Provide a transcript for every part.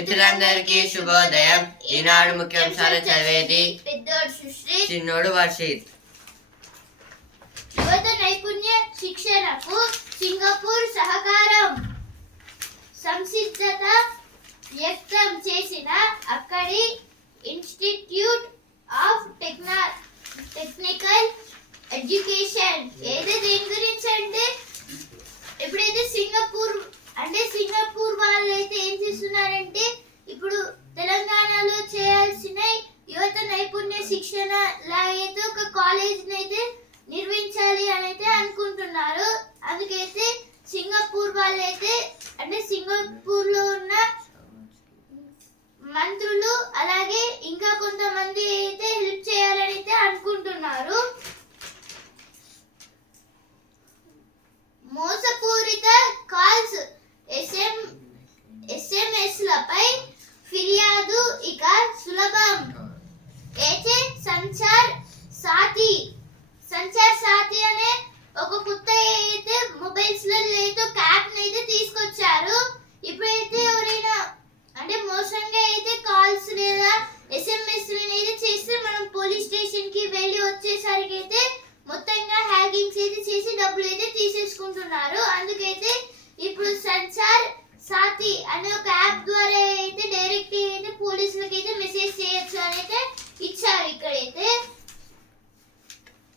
మిత్రులందరికీ శుభోదయం. ఈనాడు ముఖ్యాంశాలు చదివేది పెద్దోడు సుశ్రీ, చిన్నోడు వర్షిత్. యువత నైపుణ్య శిక్షణకు సింగపూర్ సహకారం. సంసిద్ధత వ్యక్తం చేసిన అక్కడి ఇన్స్టిట్యూట్ ఆఫ్ టెక్నికల్ ఎడ్యుకేషన్. ఏదో దేని గురించి అంటే ఇప్పుడైతే సింగపూర్ వాళ్ళు అయితే ఏం చేస్తున్నారంటే ఇప్పుడు తెలంగాణలో చేయాల్సిన యువత నైపుణ్య శిక్షణ లాగైతే ఒక కాలేజ్ అయితే నిర్మించాలి అని అయితే అనుకుంటున్నారు. అందుకైతే సింగపూర్ వాళ్ళైతే అంటే సింగపూర్ లో ఉన్న మంత్రులు అలాగే ఇంకా కొంతమంది అయితే హెల్ప్ చేయాలని అయితే అనుకుంటున్నారు. మోసపూరిత కాల్స్ SMS లపై ఫిర్యాదు ఇక సులభం. అయితే సంచార్ సాథీ అనే ఒక కొత్త అయితే మొబైల్స్ లో అయితే యాప్ అయితే తీసుకొచ్చారు. ఇప్పుడైతే ఎవరైనా అంటే మోసంగా అయితే కాల్స్ లేదా SMS అయితే చేస్తే మనం పోలీస్ స్టేషన్ కి వెళ్ళి వచ్చేసరికి అయితే మొత్తంగా హ్యాకింగ్స్ అయితే చేసి డబ్బులు అయితే తీసేసుకుంటున్నారు. అందుకైతే ఇప్పుడు సంచార్ సాథీ అనే ఒక యాప్ ద్వారా అయితే డైరెక్ట్ అయితే పోలీసులకు అయితే మెసేజ్ చేయొచ్చు అని అయితే ఇచ్చారు. ఇక్కడైతే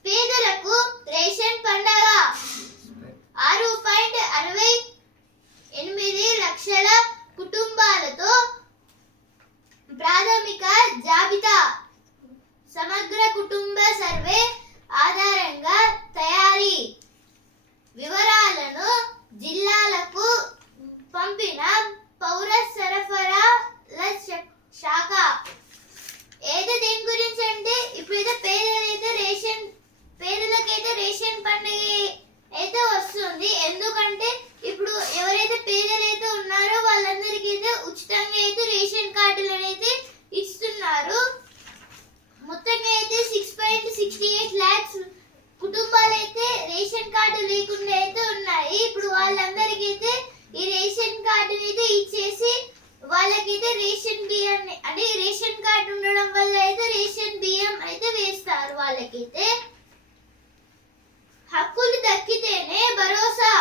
పేదలకు రేషన్ పండగ 6.68 లక్షల కుటుంబాలతో ప్రాథమిక జాబితా సమగ్ర కుటుంబ సర్వే ఆధారంగా తయారీ వివరాలను జిల్లాలకు పంపిన పౌర సరఫరాల శాఖ. ఏదో దేని గురించి అంటే ఇప్పుడైతే పేదలకైతే రేషన్ పండుగ అయితే వస్తుంది. ఎందుకంటే ఇప్పుడు ఎవరైతే పేదలైతే ఉన్నారో వాళ్ళందరికీ అయితే ఉచితంగా అయితే రేషన్ కార్డులను అయితే ఇస్తున్నారు. మొత్తంగా అయితే 6.68 lakhs కుటుంబాలు అయితే రేషన్ కార్డు లేకుండా అయితే ఉన్నాయి. ఇప్పుడు వాళ్ళందరికీ అయితే ఈ రేషన్ కార్డు అయితే ఇచ్చేసి వాళ్ళకైతే రేషన్ బియ్యాన్ని అంటే రేషన్ కార్డు ఉండడం వల్ల అయితే రేషన్ బియ్యం అయితే వేస్తారు. వాళ్ళకైతే హక్కులు దక్కితేనే భరోసా.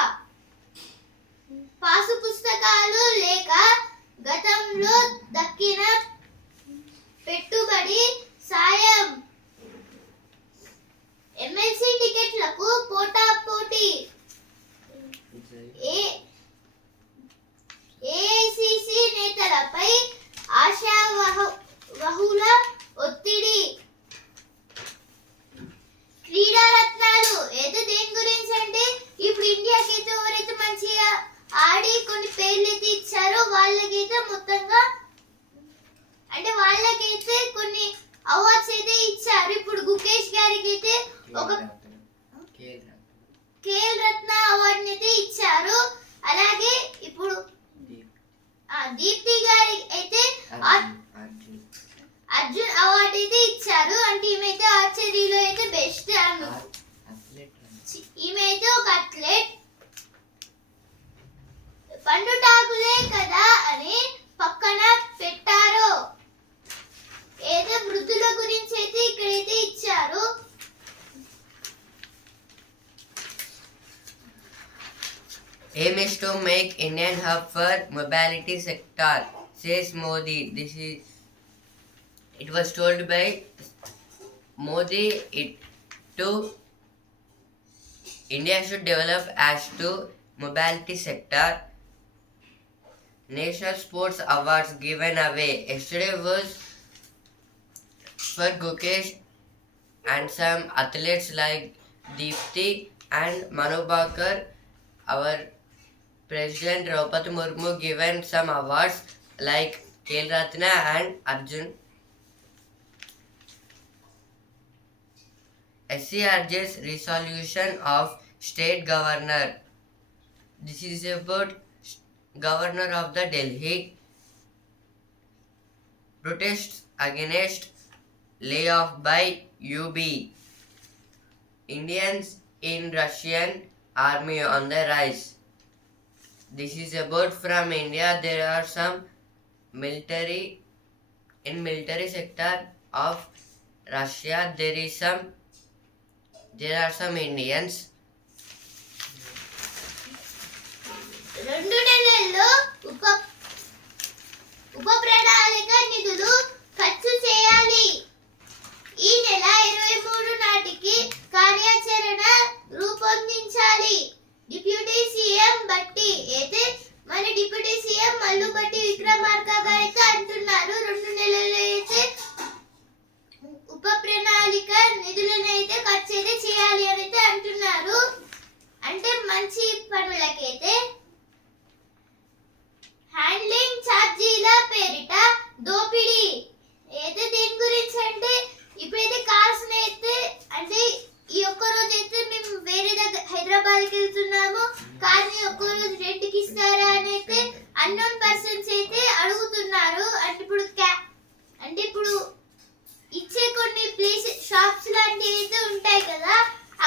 పాసు పుస్తకాలు లేక గతంలో దక్కిన పెట్టుబడి సాయం. ఎమ్మెల్సీ టికెట్లకు పోటాపోటీ. ఏఐసిసి నేతలపై ఆశావహుల ఒత్తిడి. క్రీడారత్నాలు. ఏదో దేని గురించి అంటే ఇప్పుడు ఇండియాకి అయితే ఎవరైతే మంచిగా ఆడి కొన్ని పేర్లు అయితే ఇచ్చారో వాళ్ళకైతే మొత్తంగా అంటే వాళ్ళకైతే కొన్ని అవార్డ్స్ అయితే ఇచ్చారు. ఇప్పుడు గుకేష్ గారికి అయితే ఒక ఖేల్ రత్న అవార్డు అయితే ఇచ్చారు. అలాగే ఇప్పుడు దీప్తి గారికి అయితే అర్జున్ అవార్డు అయితే ఇచ్చారు. అంటే ఈమె అయితే ఆర్చరీలో అయితే బెస్ట్ ఈమె అయితే ఒక అథ్లెట్. పండుటాకులే కదా అని పక్కన పెట్టారు. ఏదో వృద్ధుల గురించి అయితే ఇక్కడైతే ఇచ్చారు. Aim is to make Indian hub for mobility sector, says Modi. It was told by Modi. India should develop as to mobility sector. National Sports Awards given away yesterday was for Gukesh and some athletes like Deepthi and Manu Bhaker. Our President Draupadi Murmu given some awards like Khel Ratna and Arjun. SCRJ's resolution of state governor. This is about governor of the Delhi. Protests against layoff by UB. Indians in Russian army on the rise. This is about from India. There are some military sector of Russia there are some Indians. 2 నెలల్లో ఉప ప్రణాళిక నిధులు ఖర్చు చేయాలి. ఈ నెల 23 నాటికి కార్యాచరణ రూపొందించాలి. డిప్యూటీ సీఎం బట్టి అయితే మన డిప్యూటీ సీఎం మల్లు బట్టి విక్రమార్క గారైతే అంటున్నారు 2 నెలల్లో అయితే ఉప ప్రణాళిక నిధులను అయితే ఖర్చు అయితే చేయాలి అని అయితే అంటున్నారు. అంటే మంచి పనులకైతే హ్యాండ్లింగ్ ఛార్జీల పేరిట దోపిడీ అయితే దీని గురించి అంటే ఇప్పుడైతే కార్స్ అయితే అంటే ఈ ఒక్క రోజు అయితే మేము వేరే దగ్గర హైదరాబాద్కి వెళ్తున్నాము, కార్ని ఒక్క రోజు రెంట్కి ఇస్తారా అని అయితే అన్నోన్ పర్సన్స్ అయితే అడుగుతున్నారు. అంటే ఇప్పుడు ఇచ్చే కొన్ని షాప్స్ లాంటివి అయితే ఉంటాయి కదా,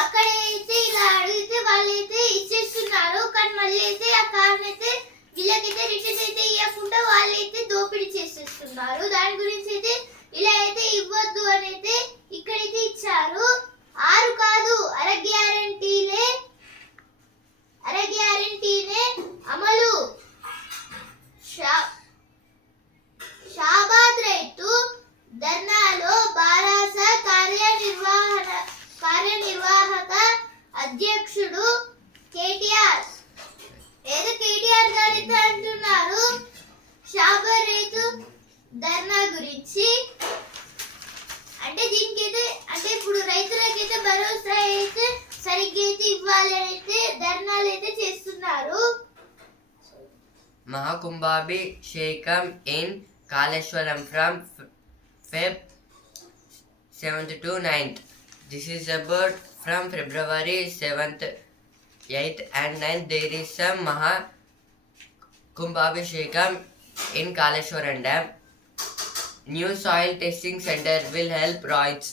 అక్కడ అయితే ఇలా అడిగితే వాళ్ళైతే ఇచ్చేస్తున్నారు. కానీ మళ్ళీ అయితే ఆ కార్ అయితే వీళ్ళకైతే రిటర్న్ అయితే ఇవ్వకుండా వాళ్ళైతే దోపిడీ చేసేస్తున్నారు. దాని గురించి అయితే ఇలా అయితే ఇవ్వద్దు అని అయితే ఇక్కడైతే ఇచ్చారు. 6 కాదు అర గ్యారంటీనే అమలు. షాబాద్ రైతు ధర్నాలో బారాస కార్యనిర్వాహక అధ్యక్షుడు కేటీఆర్ గారితో అంటున్నారు షాబాద్ రైతు ధర్నా గురించి. అంటే దీనికైతే అంటే ఇప్పుడు రైతులకైతే భరోసా అయితే సరిగ్గా అయితే ఇవ్వాలి అయితే ధర్నాలు అయితే చేస్తున్నారు. Mahakumbhabhishekam in Kaleshwaram from Feb 7th to 9th. This is about from February 7th, 8th and 9th. There is some Mahakumbhabhishekam in Kaleshwaram Dam. New soil testing center will help Roids.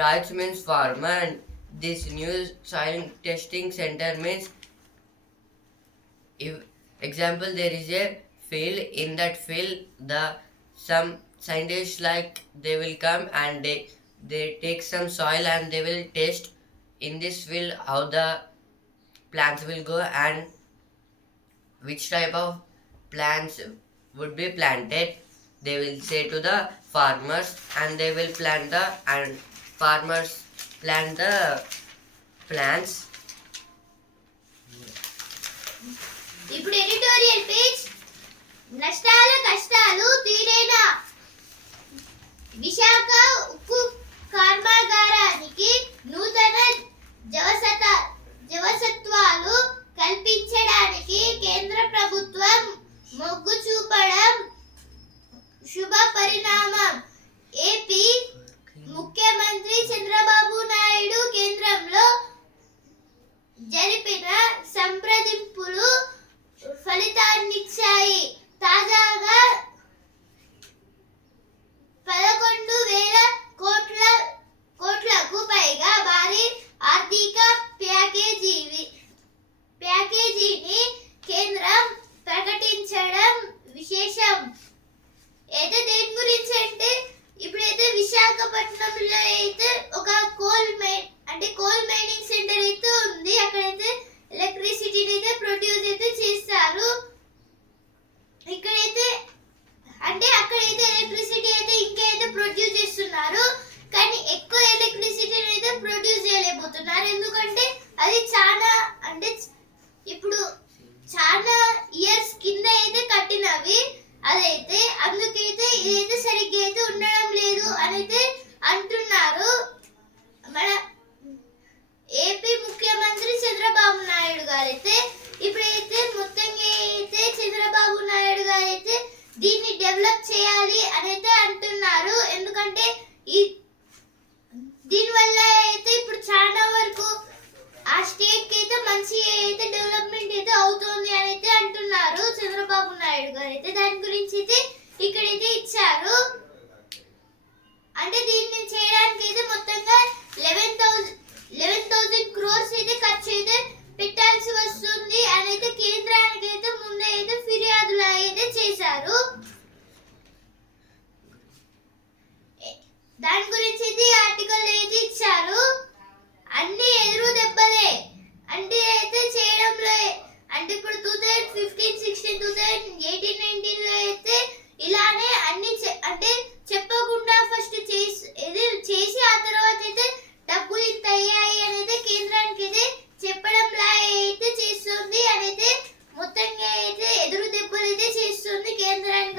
Roids means farmer, and this new soil testing center means, if example there is a field, in that field some scientists like they will come and they take some soil and they will test in this field how the plants will go and which type of plants would be planted. They will say to the farmers and they will plant farmers plant the plants. ఇప్పుడు editorial page. నష్టాల కష్టాలు తీరేనా? విశాఖ ఉక్కు కర్మాగారానికి నూతన జవసత్వాలు కల్పించడానికి కేంద్ర ప్రభుత్వం మొగ్గు చూపడం శుభ పరిణామం. ఏపీ ముఖ్యమంత్రి చంద్రబాబు నాయుడు కేంద్రంలో జరిపిన సంప్రదింపులు ఫలితాన్నిచ్చాయి. తాజాగా 11,000 కోట్లకు పైగా భారీ ఆర్థిక ప్యాకేజీని కేంద్రం ప్రకటించడం విశేషం. అయితే దేని గురించి అంటే ఇప్పుడైతే విశాఖపట్నంలో అయితే ఒక కోల్ మైనింగ్ సెంటర్ అయితే ఉంది. అక్కడైతే ఎలక్ట్రిసిటీని అయితే ప్రొడ్యూస్ అయితే చేస్తారు. ఇక్కడైతే అంటే అక్కడైతే ఎలక్ట్రిసిటీ అయితే ఇంకా అయితే ప్రొడ్యూస్ చేస్తున్నారు, కానీ ఎక్కువ ఎలక్ట్రిసిటీని అయితే ప్రొడ్యూస్ చేయలేకపోతున్నారు. ఎందుకంటే అది చాలా అంటే ఇప్పుడు చాలా ఇయర్స్ కింద అయితే కట్టినవి, అదైతే అందుకైతే ఇదైతే సరిగ్గా అయితే ఉండడం లేదు అని అయితే అంటున్నారు. మన ఏపీ ముఖ్యమంత్రి చంద్రబాబు నాయుడు గారైతే ఇప్పుడైతే మొత్తంగా అయితే చంద్రబాబు నాయుడు గారైతే దీన్ని డెవలప్ చేయాలి అని అయితే అంటున్నారు. ఎందుకంటే దీనివల్ల అయితే ఇప్పుడు చాలా వరకు ఆ స్టేట్ కి అయితే మంచి అయితే డెవలప్మెంట్ అయితే అవుతుంది అని అయితే అంటున్నారు చంద్రబాబు నాయుడు గారు అయితే. దాని గురించి అయితే ఇక్కడైతే ఇచ్చారు. అంటే దీన్ని చేయడానికి అయితే మొత్తంగా 11,000 crores అయితే ఖర్చు అయితే పెట్టాల్సి వస్తుంది అని అయితే కేంద్రానికి అయితే ముందే అయితే ఫిర్యాదులు అయితే చేశారు.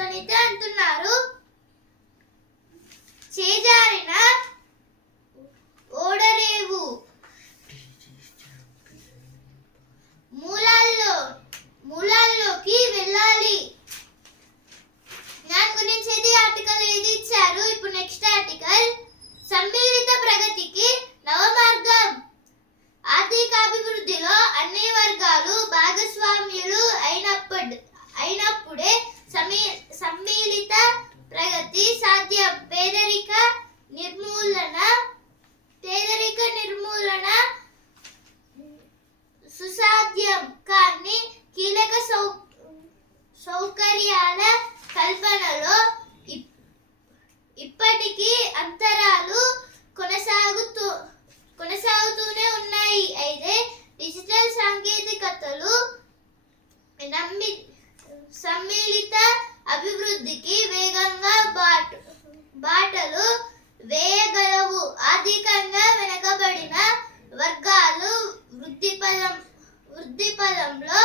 అయితే అంటున్నారు. చేజారిన ఓడరేవు మూలాల్లోకి వెళ్ళాలి. దాని గురించి అయితే ఆర్టికల్ ఏది ఇచ్చారు. ఇప్పుడు నెక్స్ట్ ఆర్టికల్, సమ్మిళిత ప్రగతికి నవమార్గం. ఆర్థికాభివృద్ధిలో అన్ని వర్గాలు భాగస్వామ్యులు అయినప్పుడే సమ్మిళిత ప్రగతి సాధ్యం. పేదరిక నిర్మూలన సుసాధ్యం. కానీ కీలక సౌకర్యాల కల్పనలో ఇప్పటికీ అంతరాలు కొనసాగుతూనే ఉన్నాయి. అయితే డిజిటల్ సాంకేతికతలు సమ్మిళిత అభివృద్ధికి వేగంగా బాటలు వేయగలవు. ఆర్థికంగా వెనుకబడిన వర్గాలు వృద్ధి పదంలో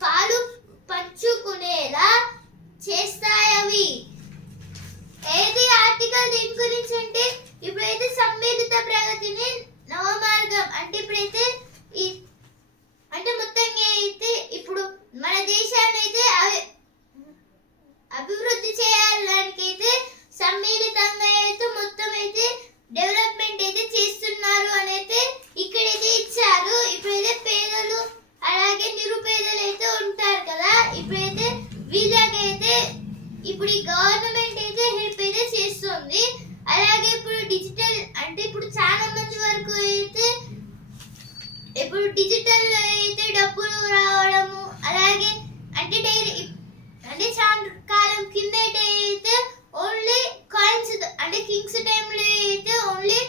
పాలు పంచుకునేలా చేస్తాయవి. ఏది ఆర్టికల్ దీని గురించి అంటే, ఇప్పుడైతే సమ్మిళిత ప్రగతిని నవమార్గం అంటే ఇప్పుడైతే అంటే మొత్తంగా అయితే ఇప్పుడు మన దేశాన్ని అయితే అభివృద్ధి చేయాలనికైతే సమ్మిళితంగా అయితే మొత్తం అయితే డెవలప్మెంట్ అయితే చేస్తున్నారు అని అయితే ఇక్కడైతే ఇచ్చారు. ఇప్పుడైతే పేదలు అలాగే నిరుపేదలు అయితే ఉంటారు కదా, ఇప్పుడైతే వీళ్ళకైతే ఇప్పుడు ఈ గవర్నమెంట్ అయితే హెల్ప్ అయితే చేస్తుంది. అలాగే ఇప్పుడు డిజిటల్ అంటే ఇప్పుడు చాలా మంది వరకు అయితే ఇప్పుడు డిజిటల్ అయితే డబ్బులు రావడము, అలాగే అంటే డైలీ అంటే చాలా కాలం కింద అయితే ఓన్లీ కాయిన్స్ అంటే కింగ్స్ టైంలో అయితే ఓన్లీ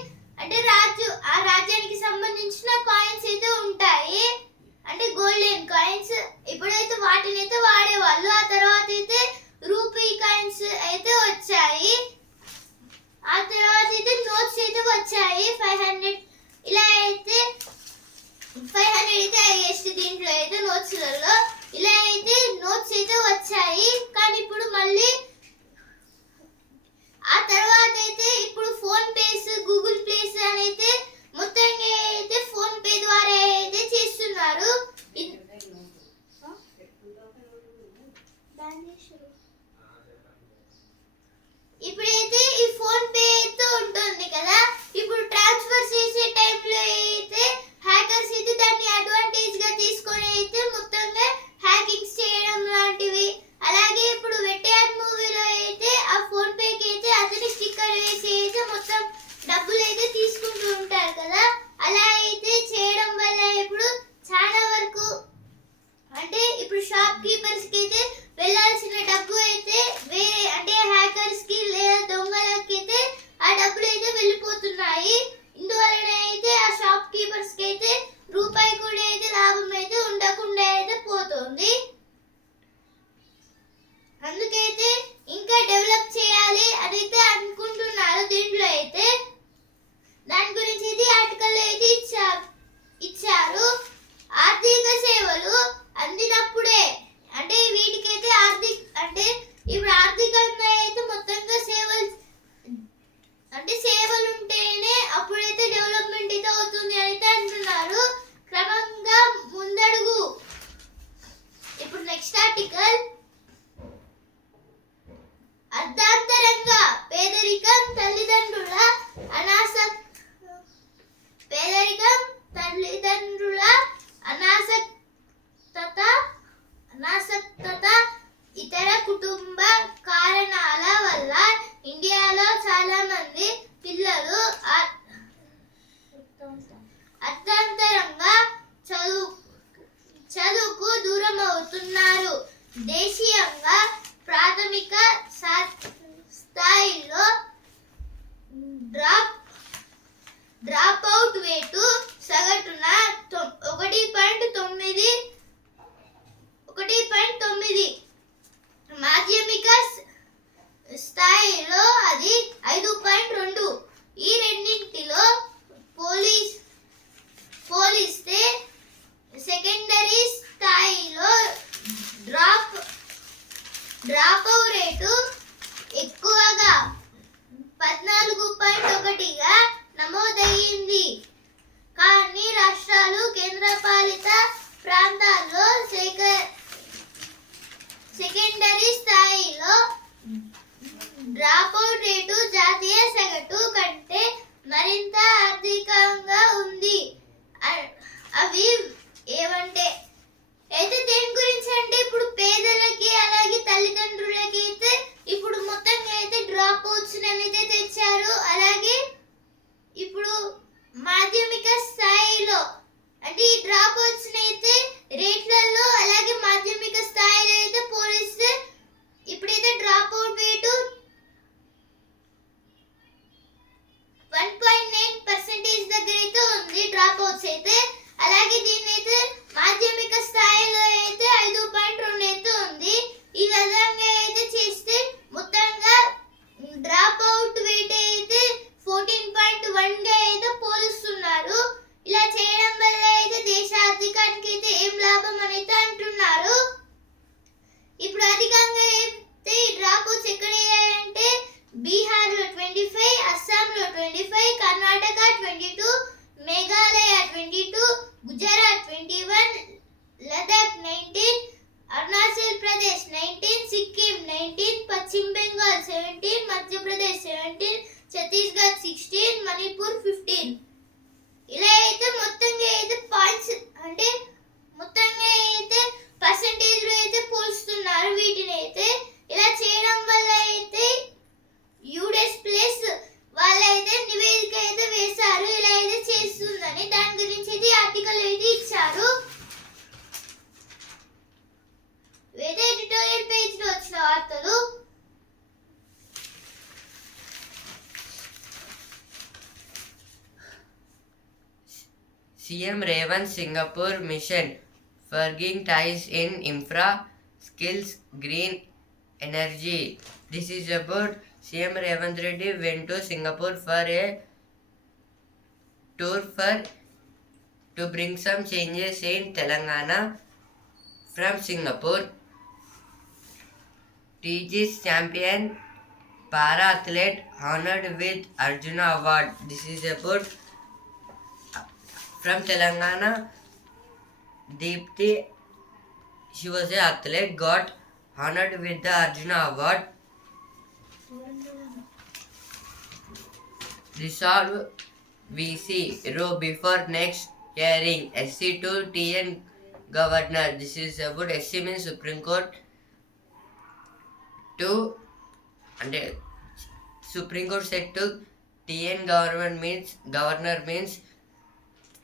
అంటే ఆ రాజ్యానికి సంబంధించిన కాయిన్స్ అయితే ఉంటాయి, అంటే గోల్డెన్ కాయిన్స్. ఇప్పుడైతే వాటిని అయితే వాడేవాళ్ళు. ఆ తర్వాత అయితే రూపీ కాయిన్స్ అయితే వచ్చాయి. ఆ తర్వాత అయితే నోట్స్ అయితే వచ్చాయి 500. ఇలా అయితే 500 అయితే హైయెస్ట్ దీంట్లో అయితే నోట్స్లలో. ఇలా అయితే నోట్స్ అయితే వచ్చాయి. కానీ ఇప్పుడు మళ్ళీ ఆ తర్వాత అయితే ఇప్పుడు ఫోన్ పేస్ గూగుల్ ప్లేస్ అని అయితే మొత్తంగా అయితే ఫోన్ పే ద్వారా అయితే చేస్తున్నారు. ఇప్పుడైతే ఈ ఫోన్ పే అయితే ఉంటుంది కదా, ఇప్పుడు ట్రాన్స్ఫర్ చేసే టైంలో అయితే హ్యాకర్స్ అయితే దాన్ని అడ్వాంటేజ్ గా తీసుకొని అయితే మొత్తంగా హ్యాకింగ్స్ చేయడం లాంటివి. అలాగే ఇప్పుడు వెట్టియాన్ మూవీలో అయితే ఆ ఫోన్ పేకి అయితే అతని స్టిక్కర్ వేసి అయితే మొత్తం డబ్బులు అయితే తీసుకుంటూ ఉంటారు కదా, అలా అయితే చేయడం వల్ల ఇప్పుడు చాలా వరకు అంటే ఇప్పుడు షాప్ కీపర్స్ కి అయితే వెళ్ళాల్సిన డబ్బు అయితే వేరే అంటే హ్యాకర్స్ కి లేదా దొంగలకి అయితే ఆ డబ్బులు అయితే వెళ్ళిపోతున్నాయి. ఇందువలన అయితే ఆ షాప్ కీపర్స్ కి అయితే రూపాయి కూడా అయితే లాభం అయితే ఉండకుండా అయితే పోతుంది. అందుకైతే ఇంకా డెవలప్ చేయాలి అని అయితే అనుకుంటున్నారు దీంట్లో అయితే. దాని గురించి అయితే ఆర్టికల్ అయితే ఇచ్చారు. ఆర్థిక సేవలు అందినప్పుడే అంటే వీటికైతే అంటే ఇప్పుడు ఆర్థికంగా అయితే మొత్తంగా సేవలు ఉంటేనే అప్పుడైతే డెవలప్మెంట్ అయితే అవుతుంది అని అయితే అంటున్నారు. క్రమంగా ముందడుగు. ఇప్పుడు నెక్స్ట్ ఆర్టికల్, అర్ధాంతరంగా పేదరికం తల్లిదండ్రుల అనాసక్తత ఇతర కుటుంబ కారణాల వల్ల ఇండియాలో చాలా మంది పిల్లలు అర్ధాంతరంగా చదువుకు దూరం అవుతున్నారు. దేశీయంగా ప్రాథమిక స్థాయిలో డ్రాప్ అవుట్ రేటు సగటున 1.9, మాధ్యమిక స్థాయిలో అది 5.2. ఈ రెండింటిలో పోలిస్తే సెకండరీ స్థాయిలో డ్రాప్ డ్రాప్ అవుట్ రేటు ఎక్కువగా 14.1గా నమోదయ్యింది. కానీ రాష్ట్రాలు, కేంద్రపాలిత ప్రాంతాల్లో సెకండరీ స్థాయిలో డ్రాప్ అవుట్ రేటు జాతీయ సగటు కంటే మరింత అధికంగా ఉంది. అవి ఏమంటే అయితే దేని గురించి అంటే ఇప్పుడు పేదలకి అలాగే తల్లిదండ్రులకి అయితే ఇప్పుడు మొత్తంగా అయితే డ్రాప్ అవుట్స్ అయితే తెచ్చారు. అలాగే ఇప్పుడు మాధ్యమిక స్థాయిలో అంటే ఈ డ్రాప్ అవుట్స్ అయితే రేట్లలో అలాగే మాధ్యమిక స్థాయిలో అయితే పోలిస్తే ఇప్పుడైతే డ్రాప్ అవుట్ రేటు 1.9% దగ్గర అయితే ఉంది డ్రాప్ అవుట్స్ అయితే. అలాగే దీన్ని అయితే మాధ్యమిక స్థాయిలో అయితే 5.2 అయితే ఉంది. ఈ విధంగా అయితే చేస్తే మొత్తంగా డ్రాప్ అవుట్ రేట్ అయితే 14.1గా అయితే పోలుస్తున్నారు. ఇలా చేయడం వల్ల అయితే దేశ ఆర్థికానికి అయితే ఏం లాభం అని అయితే అంటున్నారు. ఇప్పుడు అధికంగా అయితే డ్రాప్ అవుట్స్ ఎక్కడ అయ్యాయంటే బీహార్లో 25, అస్సాంలో 25, కర్ణాటక 22, మేఘాలయ 22, గుజరాత్ 21, లదాఖ్ 19, అరుణాచల్ ప్రదేశ్ 19, సిక్కిం 19, పశ్చిమ బెంగాల్ 17, మధ్యప్రదేశ్ 17, ఛత్తీస్గఢ్ 16, మణిపూర్ 15. ఇలా అయితే మొత్తంగా అయితే పాయింట్స్ అంటే మొత్తంగా అయితే పర్సెంటేజ్లో అయితే పోల్స్తున్నారు వీటిని అయితే. ఇలా చేయడం వల్ల అయితే యూడెస్ ప్లస్ వాళ్ళైతే నివేదిక అయితే వేశారు ఇలా అయితే చేస్తుందని. దాని గురించి అయితే ఆర్టికల్ అయితే ఇచ్చారు. వేద ఎడిటోరియల్ పేజ్ లో వచ్చిన వార్తలు. CM Revan's Singapore mission, forging ties in infra, skills, green energy. This is about CM Revanth Reddy went to Singapore for a tour to bring some changes in Telangana. From Singapore, TG's champion para athlete honored with Arjuna Award. This is about from Telangana. Deepthi, she was an athlete, got honored with the Arjuna Award. Resolve VC row before next hearing. SC to TN Governor. This is about SC means Supreme Court to and Supreme Court said to TN government means governor means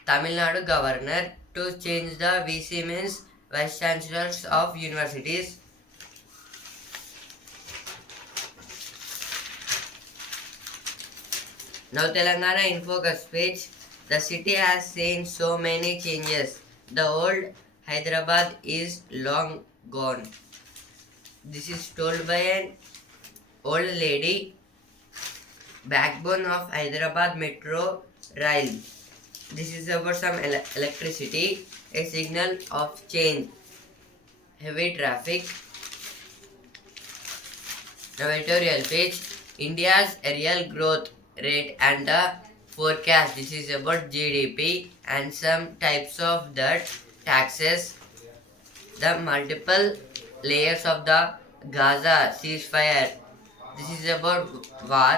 Tamil Nadu governor. To change the VC means vice chancellors of universities. Now Telangana in focus page. The city has seen so many changes. The old Hyderabad is long gone. This is told by an old lady. Backbone of Hyderabad Metro Rail. This is about some electricity. A signal of change. Heavy traffic. Now editorial page. India's real growth rate and the forecast. This is about GDP and some types of that taxes. The multiple layers of the Gaza ceasefire. This is about war.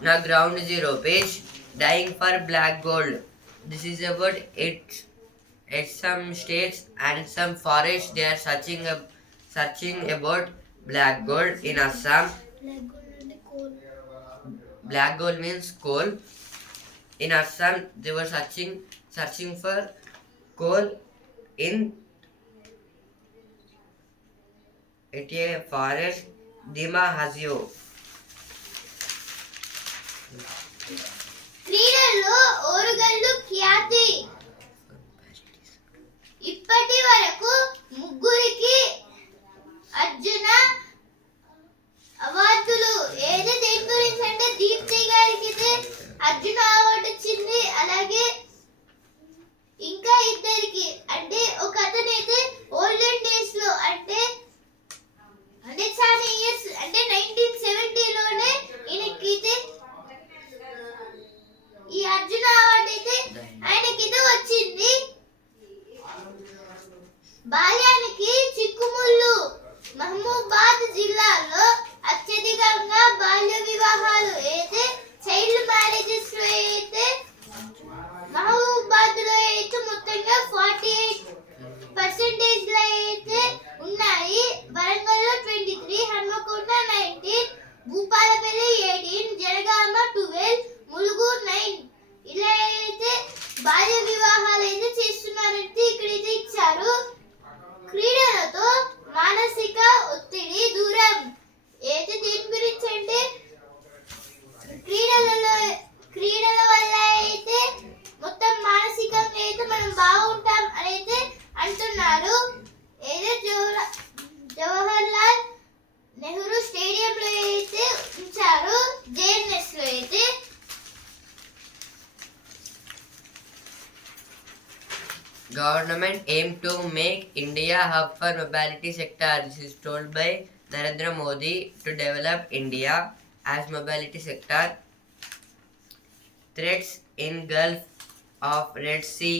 Now ground zero page. Dying for black gold. This is about it. At some states and some forests they are searching about black gold in Assam. Black gold means coal. In Assam, they were searching for coal in a forest, Dima Hazio. క్రీడల్లో ఓరుగల్లు ఖ్యాతి. ఇప్పటి వరకు ముగ్గురికి అర్జున అవార్డులు. ఏదో దేని గురించి అంటే దీప్తి గారికి అయితే అర్జున అవార్డు వచ్చింది. అలాగే ఇంకా ఇద్దరికి అంటే ఒక అతను అయితే ఓల్డెన్ డేస్ లో అంటే Government aim to make India hub for mobility sector. This is told by Narendra Modi to develop India as mobility sector. Threats in Gulf of Red Sea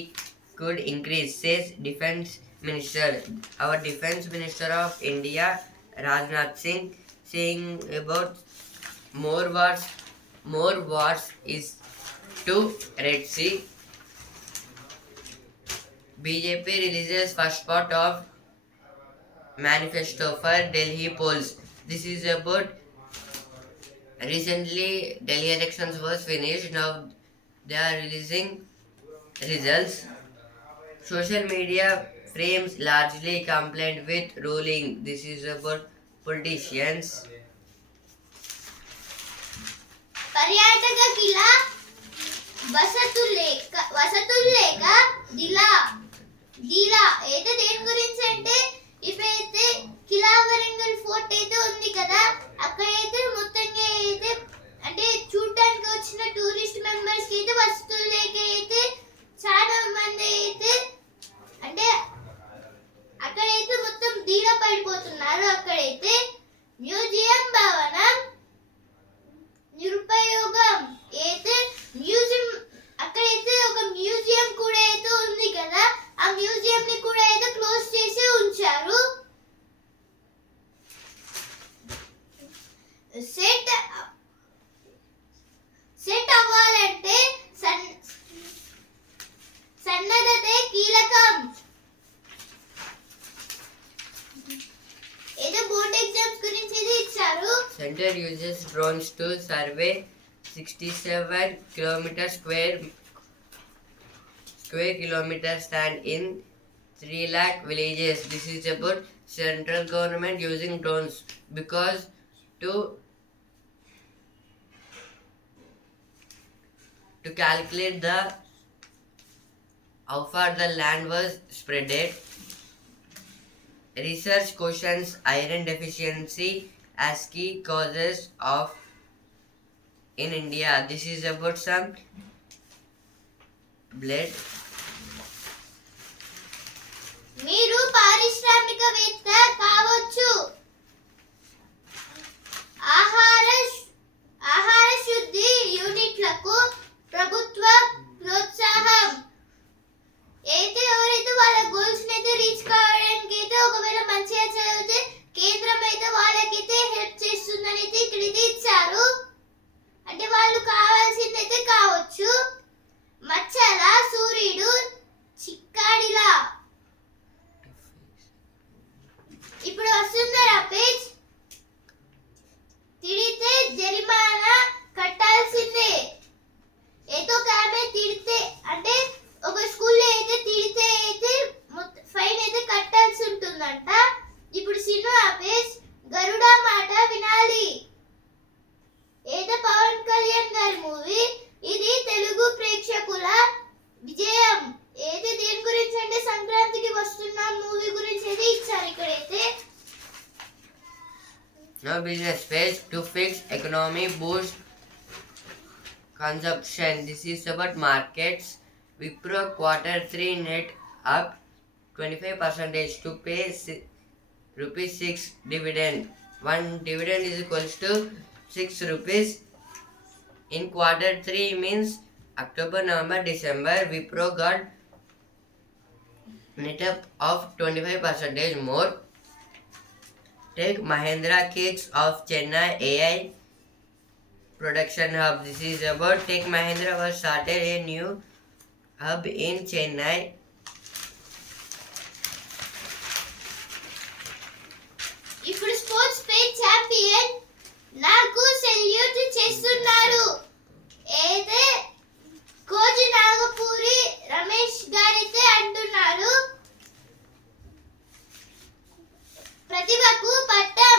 could increase, says Defense Minister. Our Defense Minister of India, Rajnath Singh, saying about more wars is to Red Sea. BJP releases first part of manifesto for Delhi polls. This is about recently Delhi elections was finished. Now they are releasing results. Social media frames largely complained with ruling. This is about politicians. పర్యాటక కిలా వసతులేక దిలా అయితే దేని గురించి అంటే ఇప్పుడైతే కిలా Warangal fort అయితే ఉంది కదా, అక్కడైతే మొత్తంగా అయితే అంటే చూడటానికి వచ్చిన టూరిస్ట్ మెంబర్స్ కి అయితే వసతులు లేక అయితే చాలా మంది అయితే అంటే అక్కడైతే మొత్తం దీలా పడిపోతున్నారు. అక్కడైతే మ్యూజియం భవనం నిరుపయోగం అయితే మ్యూజియం అక్కడైతే ఒక మ్యూజియం కూడా అయితే ఉంది కదా, ఆ మ్యూజియం ని కూడా అయితే క్లోజ్ చేసి ఉంచారు. సెట్ అవ్వాలంటే సన్నద్ధతే కీలకం. ఏదో బోర్డ్ ఎగ్జామ్స్ గురించి ఇది ఇచ్చారు. Center uses drones to survey 67 square kilometers stand in 3 lakh villages. This is about central government using drones because to calculate the how far the land was spreaded. Research questions iron deficiency as key causes of in India. This is about some blood. మీరు పారిశ్రామికవేత్త కావచ్చు. ఆహార శుద్ధి యూనిట్లకు ప్రభుత్వ ప్రోత్సాహం. అయితే ఎవరైతే వాళ్ళ గోల్స్ అయితే రీచ్ కావడానికి అయితే ఒకవేళ మంచిగా చదివితే కేంద్రం అయితే వాళ్ళకైతే హెల్ప్ చేస్తుందని అయితే ఇక్కడైతే ఇచ్చారు. అంటే వాళ్ళు కావాల్సిందైతే కావచ్చు. మచ్చల సూర్యుడు చిక్కాడిలా. ఇప్పుడు వస్తుందా పేజ్. తిడితే జరిమానా కట్టాల్సిందే. ఏదో ఆమె తిడితే అంటే ఒక స్కూల్లో అయితే తిడితే అయితే ఫైన్ అయితే కట్టాల్సి ఉంటుందంట. ఇప్పుడు సినిమా పేజ్ గరుడ మాట వినాలి. ఏదో పవన్ కళ్యాణ్ గారి మూవీ ఇది తెలుగు ప్రేక్షకుల విజయం. ఏది దేని గురించి అంటే సంక్రాంతికి వస్తున్న మూవీ గురించి అయితే ఇచ్చారు ఇక్కడైతే. Now business page to fix economy boost consumption. This is about markets. Wipro Q3 net up 25% to pay rupees 6 dividend. One dividend is equals to 6 rupees. In Q3 means October, November, December. Wipro got net up of 25% more. Take Mahindra Kicks of Chennai AI production hub. This is about Tech Mahindra was started a new hub in Chennai. ఇప్పుడు sports page champion నాకు salute చేస్తున్నారు. అయితే coach Nagapuri Ramesh గారైతే అంటున్నారు ప్రతిభకు పట్టం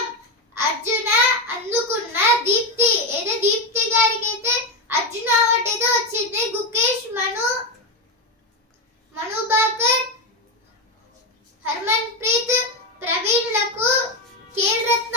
అర్జున అందుకున్న దీప్తి. ఏదో దీప్తి గారికి అయితే అర్జున అవార్డు అయితే వచ్చింది. గుకేష్ మనుబాకర్ హర్మన్ ప్రీత్ ప్రవీణ్ లకు Khel Ratna.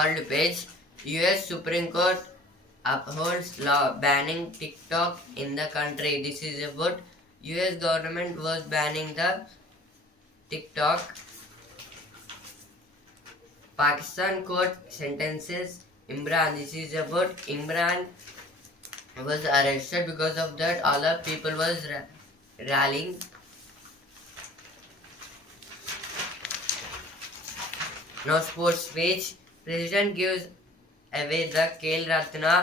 world page. US Supreme Court upholds law banning TikTok in the country. This is about US government was banning the TikTok. Pakistan court sentences Imran. This is about Imran was arrested because of that all the people was rallying. No sports page. President gives away the Khel Ratna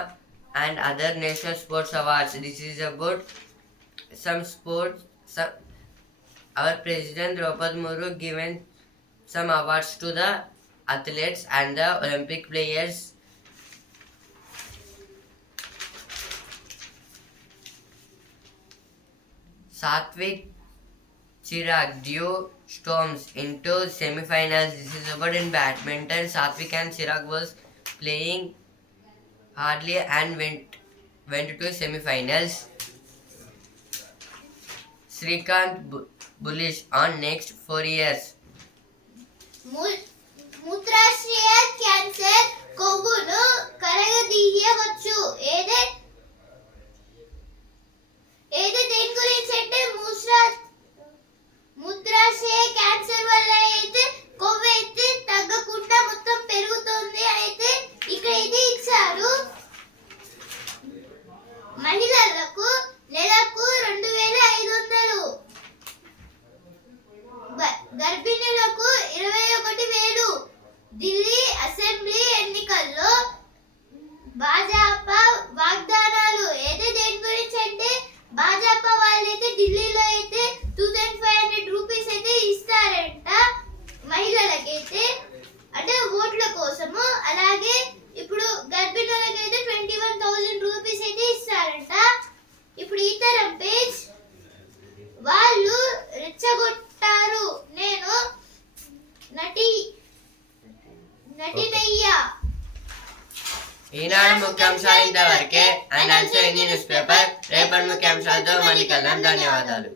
and other national sports awards. This is about some sports. Our President Draupadi Murmu given some awards to the athletes and the Olympic players. Satvik Chirag duo storms into semi-finals. This is about in badminton. Satvik and Chirag was playing hardly and went to semi-finals. Srikanth bullish on next 4 years. మూత్రాశయ cancer కొవ్వును కరగదీయవచ్చు. ఏదే దేని గురించి అంటే మూత్రాశయ cancer వల్ల అయితే కొవ్వు అయితే తగ్గకుండా మొత్తం పెరుగుతుంది. అయితే ఇక్కడ ఇది ఇచ్చారు. మహిళలకు నెలకు 2500, గర్భిణులకు 21,000. ఢిల్లీ అసెంబ్లీ ఎన్నికల్లో భాజపా వాగ్దానాలు. అయితే దేని గురించి అంటే భాజపా వాళ్ళైతే ఢిల్లీలో అయితే 2500 రూపీస్ అయితే ఇస్తారంట మహిళలకైతే, అంటే ఓట్ల కోసము. అలాగే ఇప్పుడు గర్భిణులకైతే 21,000 రూపీస్ అయితే ఇస్తారంట. ఇప్పుడు ఈ తరం పేజ్ వాళ్ళు రెచ్చగొట్టారు. నేను నటినయ్యా. ఈనాడు ముఖ్యాంశాలు ఇంతవరకే. And also in news paper. రేపటి ముఖ్యాంశాలతో మళ్ళీ కలుద్దాం. ధన్యవాదాలు.